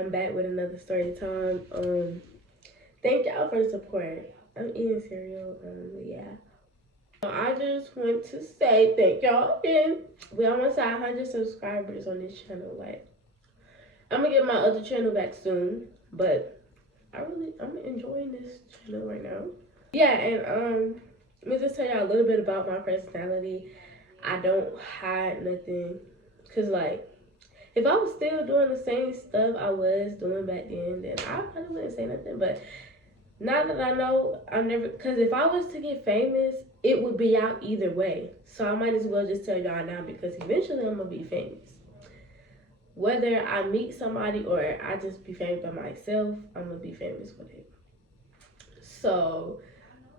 I'm back with another story time. Thank y'all for the support. I'm eating cereal. Yeah. I just want to say thank y'all again. We almost at 100 subscribers on this channel. Like, I'm gonna get my other channel back soon, but I'm enjoying this channel right now. Yeah, and let me just tell y'all a little bit about my personality. I don't hide nothing, cause like, if I was still doing the same stuff I was doing back then I probably wouldn't say nothing. But now that I know, I'm never, because if I was to get famous, it would be out either way. So I might as well just tell y'all now, because eventually I'm going to be famous. Whether I meet somebody or I just be famous by myself, I'm going to be famous with it. So,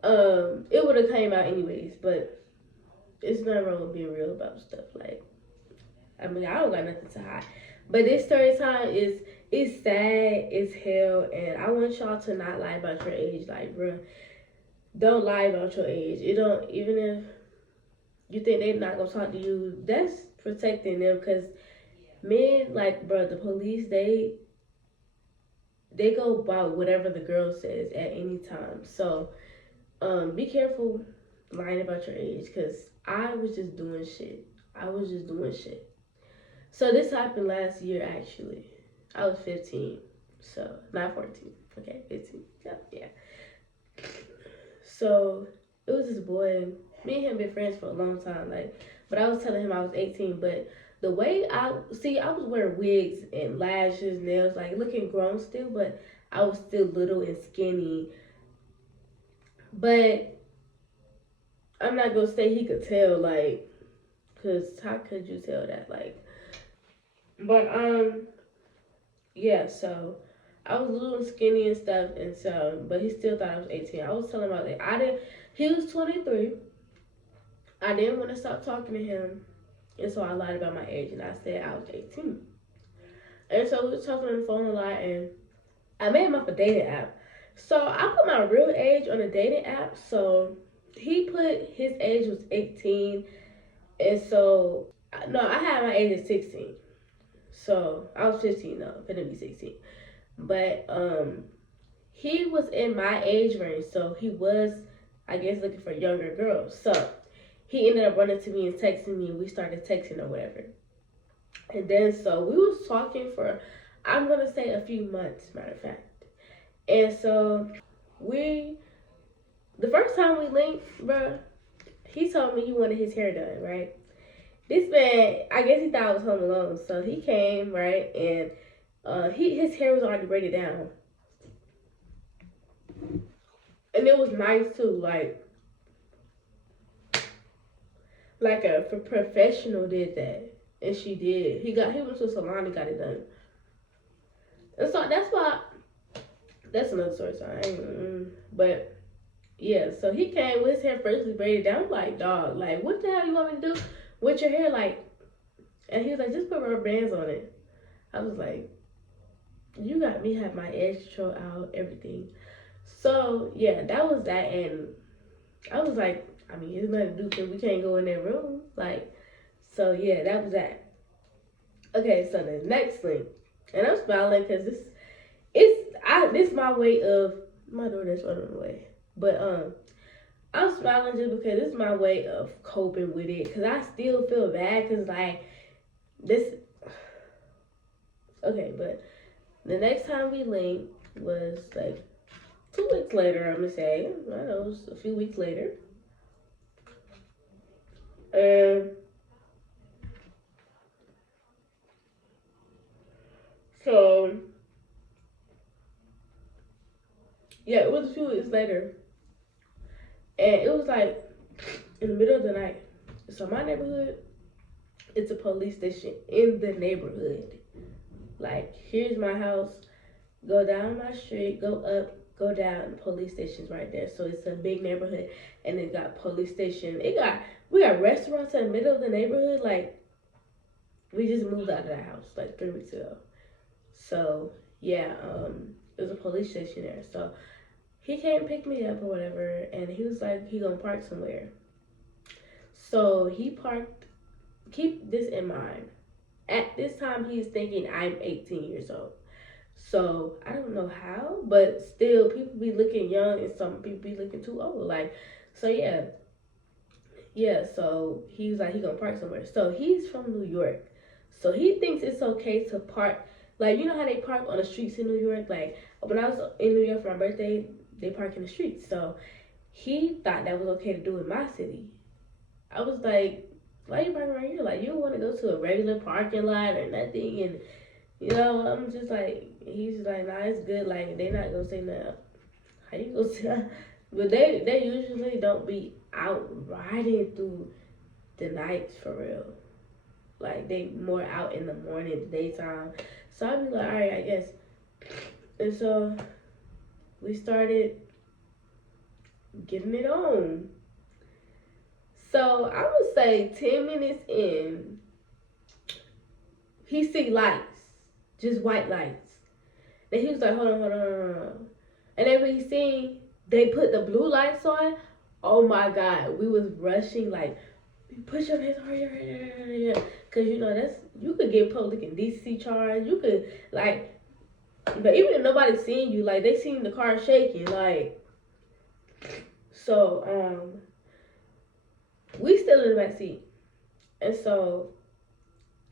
it would have came out anyways, but it's not wrong with being real about stuff. Like, I mean, I don't got nothing to hide. But this story time it's sad as hell, and I want y'all to not lie about your age. Like, bro, don't lie about your age. It don't, even if you think they're not gonna talk to you, that's protecting them. Cause men, like, bro, the police, they go by whatever the girl says at any time. So, be careful lying about your age, cause I was just doing shit. So this happened last year, actually. I was 15, so not 14. Okay, 15. Yeah. So it was this boy. Me and him been friends for a long time. Like, but I was telling him I was 18. But the way I was wearing wigs and lashes, nails, like looking grown still, but I was still little and skinny. But I'm not gonna say he could tell, like, cause how could you tell that, like? But yeah, so I was a little skinny and stuff, and so, but he still thought I was 18. I was telling him, like, he was 23. I didn't want to stop talking to him, and so I lied about my age, and I said I was 18. And so we were talking on the phone a lot, and I met him off a dating app. So I put my real age on a dating app, so he put his age was 18, and so, no, I had my age at 16. So I was 15 though, gonna be 16. But he was in my age range, so he was, I guess, looking for younger girls. So he ended up running to me and texting me, and we started texting or whatever. And then so we was talking for, I'm gonna say, a few months, matter of fact. And so the first time we linked, bro, he told me he wanted his hair done, right? This man, I guess he thought I was home alone, so he came, right, and his hair was already braided down, and it was nice too, like a professional did that, and she did. He went to a salon and got it done, and so that's another story. So but yeah, so he came with his hair freshly braided down. I'm like, dog, like, what the hell you want me to do with your hair, like? And he was like, just put rubber bands on it. I was like, you got me have my edge control out, everything. So yeah, that was that. And I was like, I mean, it's nothing to do because we can't go in that room, like. So yeah, that was that. Okay, so the next link, and I'm smiling because this is my way of, my door that's running away, but I'm smiling just because this is my way of coping with it, because I still feel bad, because, like, this, okay, but the next time we linked was, like, 2 weeks later, I'm going to say. I know, it was a few weeks later. So, yeah, it was a few weeks later. And it was, like, in the middle of the night. So my neighborhood, it's a police station in the neighborhood. Like, here's my house, go down my street, go up, go down, police station's right there. So it's a big neighborhood, and it got police station. We got restaurants in the middle of the neighborhood. Like, we just moved out of that house like 3 weeks ago. So yeah, it was a police station there. So he came pick me up or whatever, and he was like, he gonna park somewhere. So he parked. Keep this in mind. At this time, he's thinking I'm 18 years old. So I don't know how, but still, people be looking young and some people be looking too old. Like, so yeah, yeah. So he's like, he gonna park somewhere. So he's from New York, so he thinks it's okay to park. Like, you know how they park on the streets in New York. Like when I was in New York for my birthday, they park in the streets. So he thought that was okay to do in my city. I was like, why you parking right here? Like, you don't want to go to a regular parking lot or nothing. And I'm just like, he's like, nah, it's good. Like, they not gonna say nothing. How you gonna say? But they usually don't be out riding through the nights for real. Like, they more out in the morning, daytime. So I'd be like, all right, I guess. And so we started getting it on. So I would say 10 minutes in, he see lights, just white lights. Then he was like, hold on, hold on, hold on. And then when he seen they put the blue lights on, oh my God, we was rushing like, push your hands, hurry, hurry, hurry, hurry. Cause that's, you could get public and DC charge. You could like, but even if nobody's seeing you, like they seen the car shaking, like, so we still in the back seat. And so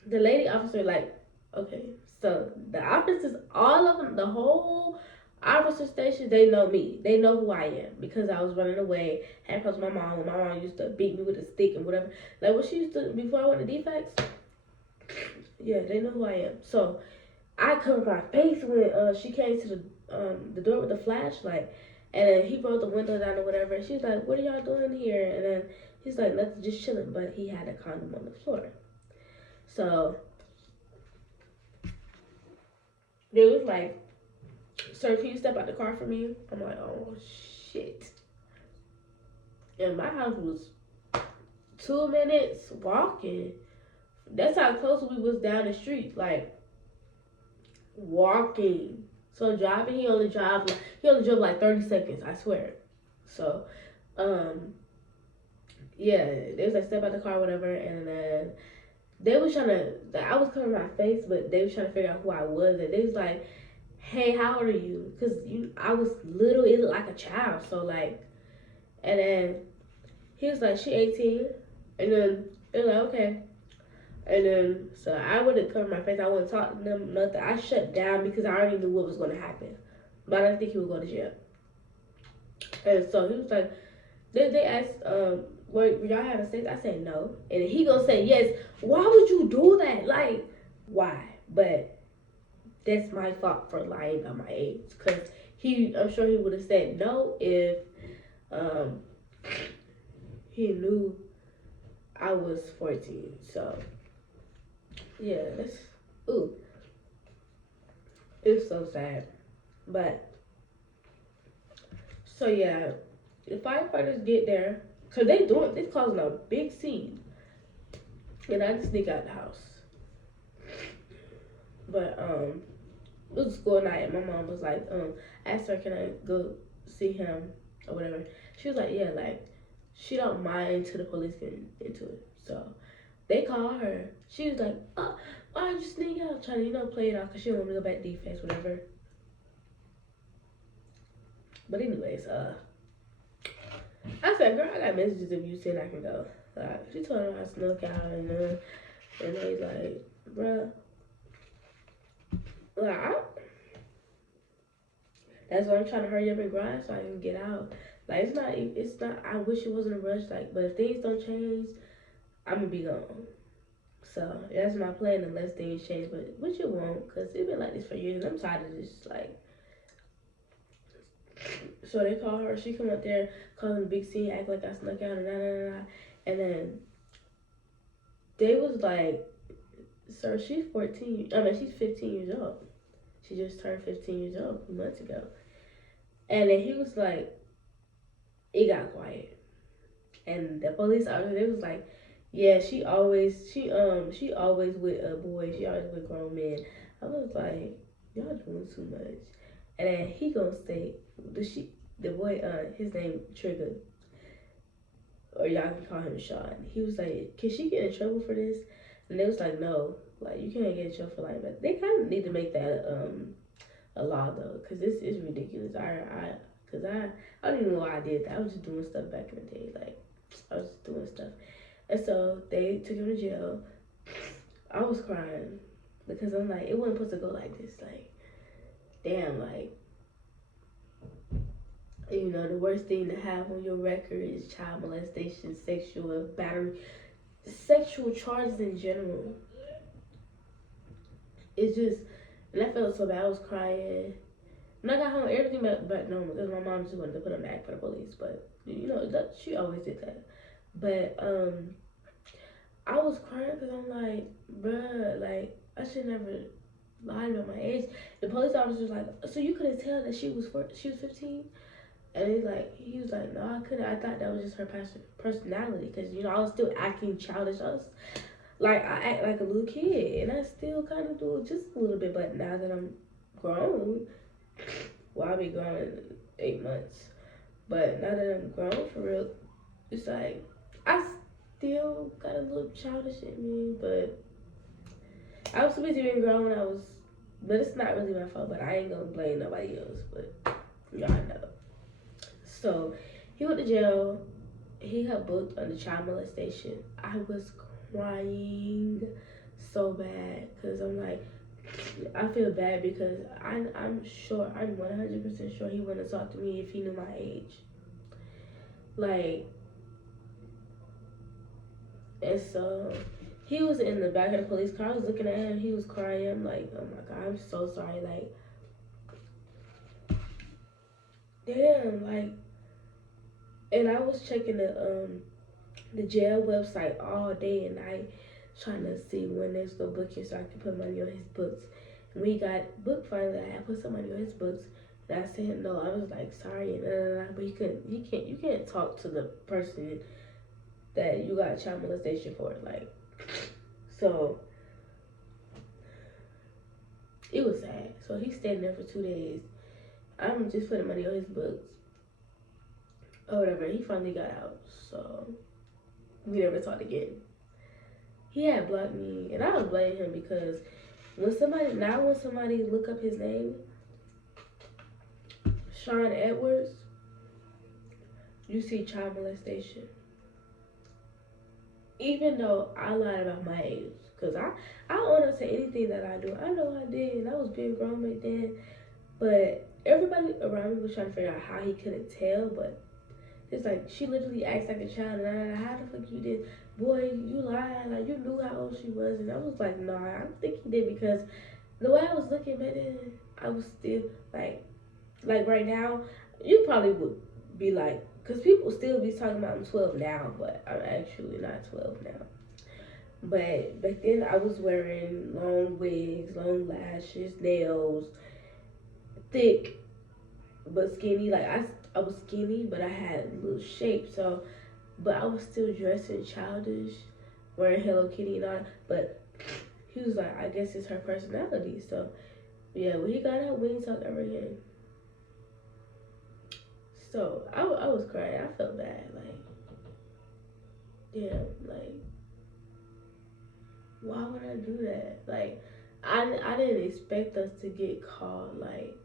the lady officer, like, okay, so the officers, all of them, the whole officer station, they know me. They know who I am because I was running away, had problems with my mom. My mom used to beat me with a stick and whatever. Like what she used to, before I went to defects, yeah, they know who I am. So I covered my face when she came to the door with the flashlight. And then he rolled the window down or whatever. And she was like, what are y'all doing here? And then he's like, nothing, just chilling. But he had a condom on the floor. So they was like, sir, can you step out the car for me? I'm like, oh shit. And my house was 2 minutes walking. That's how close we was down the street, like walking. So driving, he only drove like 30 seconds, I swear. So, yeah, they was like step out the car, whatever, and then they was trying to. I was covering my face, but they was trying to figure out who I was, and they was like, "Hey, how old are you?" Because I was little, it looked like a child. So like, and then he was like, "She 18," and then they were like, "Okay." And then, so I wouldn't cover my face. I wouldn't talk to them, nothing. I shut down because I already knew what was going to happen. But I didn't think he would go to jail. And so he was like, they asked, would y'all having sex? I said no. And he gonna say yes. Why would you do that? Like, why? But that's my fault for lying about my age. Because I'm sure he would have said no if he knew I was 14. So, yeah, it's so sad. But, so yeah, the firefighters get there, cause they causing a big scene. And I just sneak out the house. But, it was a school night and my mom was like, asked her, can I go see him or whatever. She was like, yeah, like, she don't mind till the police get into it. So, they call her. She was like, oh, why did you sneak out? Trying to, play it off because she don't want to go back to defense, whatever. But anyways, I said, girl, I got messages if you said I can go. She told her I snuck out and they like, bruh, like, that's why I'm trying to hurry up and grind so I can get out. Like, it's not, I wish it wasn't a rush, like, but if things don't change, I'm gonna be gone. So that's my plan unless things change, but which it won't, because it's been like this for years. I'm tired of this, like. So they call her, she come up there, causing a big scene, act like I snuck out, and then they was like, sir, she's 15 years old. She just turned 15 years old a few months ago. And then he was like, it got quiet. And the police officer, they was like, yeah, she always with a boy. She always with grown men. I was like, y'all doing too much. And then he gonna say, the boy, his name Trigger, or y'all can call him Sean. He was like, can she get in trouble for this? And they was like, no, like you can't get in trouble for like that. They kind of need to make that a law though, because this is ridiculous. I don't even know why I did that. I was just doing stuff back in the day. Like, I was just doing stuff. And so they took him to jail. I was crying because I'm like, it wasn't supposed to go like this. Like, damn, like, you know, the worst thing to have on your record is child molestation, sexual battery, sexual charges in general. It's just, and I felt so bad. I was crying. When I got home, everything back normal because my mom just wanted to put him back for the police. But, you know, she always did that. But, I was crying because I'm like, bruh, like, I should never lie about my age. The police officer was like, so you couldn't tell that she was 15? And he was like, no, I couldn't. I thought that was just her personality because, you know, I was still acting childish. I act like a little kid, and I still kind of do just a little bit. But now that I'm grown, well, I'll be grown in 8 months. But now that I'm grown for real, it's like I still got a little childish in me. But I was supposed to be grown when I was, but it's not really my fault. But I ain't gonna blame nobody else. But y'all know. So he went to jail. He got booked under child molestation. I was crying so bad because I'm like, I feel bad because I'm sure, I'm 100% sure he wouldn't have talked to me if he knew my age. Like, and so he was in the back of the police car. I was looking at him. He was crying. I'm like, oh my God, I'm so sorry. Like, damn, like, and I was checking the jail website all day and night trying to see when they was gonna book him so I could put money on his books. And when he got booked finally, I had put some money on his books. And I said no. I was like, sorry, but you can't talk to the person that you got child molestation for. Like, so it was sad. So he stayed there for 2 days. I'm just putting money on his books or whatever. He finally got out, so we never talked again. He had blocked me, and I don't blame him because when somebody look up his name, Sean Edwards, you see child molestation. Even though I lied about my age, because I own up to anything that I do. I know I did, and I was being grown back then, but everybody around me was trying to figure out how he couldn't tell, but it's like, she literally acts like a child, and how the fuck you did? Boy, you lied, like, you knew how old she was, and I was like, no, I don't think he did, because the way I was looking back then, I was still, like right now, you probably would be like, because people still be talking about I'm 12 now, but I'm actually not 12 now. But back then, I was wearing long wigs, long lashes, nails, thick, but skinny. Like, I was skinny, but I had a little shape, so, but I was still dressing childish, wearing Hello Kitty and all, but he was like, I guess it's her personality, so, yeah, when he got out, we didn't talk ever again. So, I was crying, I felt bad, like, damn, like, why would I do that? Like, I didn't expect us to get caught, like,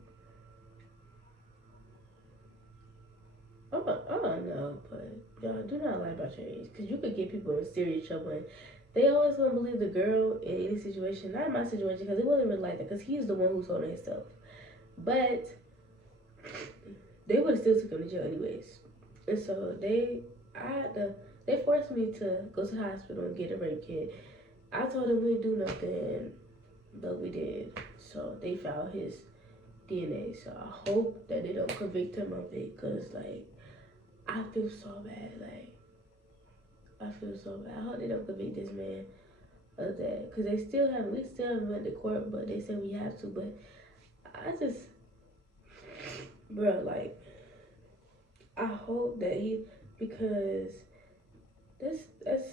I don't know, but y'all do not lie about your age, because you could get people in serious trouble, and they always gonna believe the girl in any situation. Not in my situation, because it wasn't really like that, because he's the one who told himself. But they would have still took him to jail anyways. And so they forced me to go to the hospital and get a rape kit. I told them we didn't do nothing, but we did. So they found his DNA. So I hope that they don't convict him of it, because, like, I feel so bad. Like, I feel so bad. I hope they don't convict this man of that, because we still haven't went to court, but they said we have to. But I just, bro, like, I hope that because that's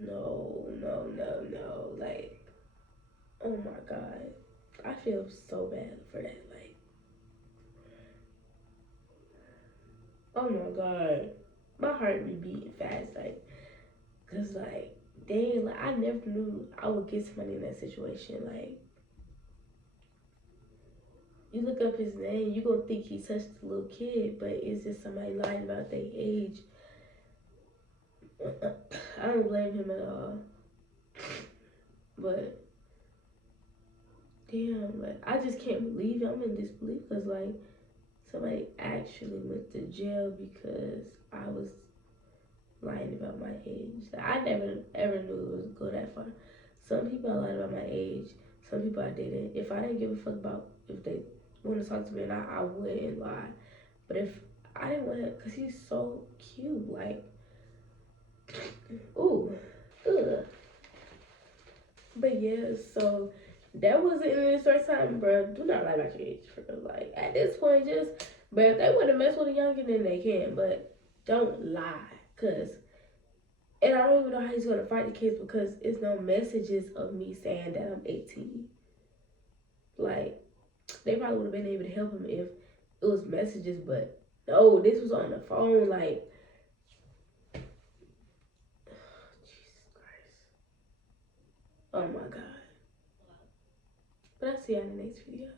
no, like, oh my God, I feel so bad for that, like, oh my God, my heart be beating fast, like, cause, like, dang, like, I never knew I would get somebody in that situation, like, you look up his name, you gonna think he's such a little kid, but it's just somebody lying about their age. I don't blame him at all. But damn, like I just can't believe it. I'm in disbelief because like somebody actually went to jail because I was lying about my age. Like, I never ever knew it was go that far. Some people I lied about my age. Some people I didn't. If I didn't give a fuck about if they want to talk to me or not, I wouldn't lie. But if I didn't want to, cause he's so cute, like, ooh, ugh. But yeah, so that was the end of the story time, bro. Do not lie about your age, bro. Like at this point, just, but if they want to mess with a youngin, then they can. But don't lie, cause, and I don't even know how he's gonna fight the kids because it's no messages of me saying that I'm 18. Like they probably would have been able to help him if it was messages, but no, this was on the phone. Like, Jesus Christ. Oh my God. But I'll see you in the next video.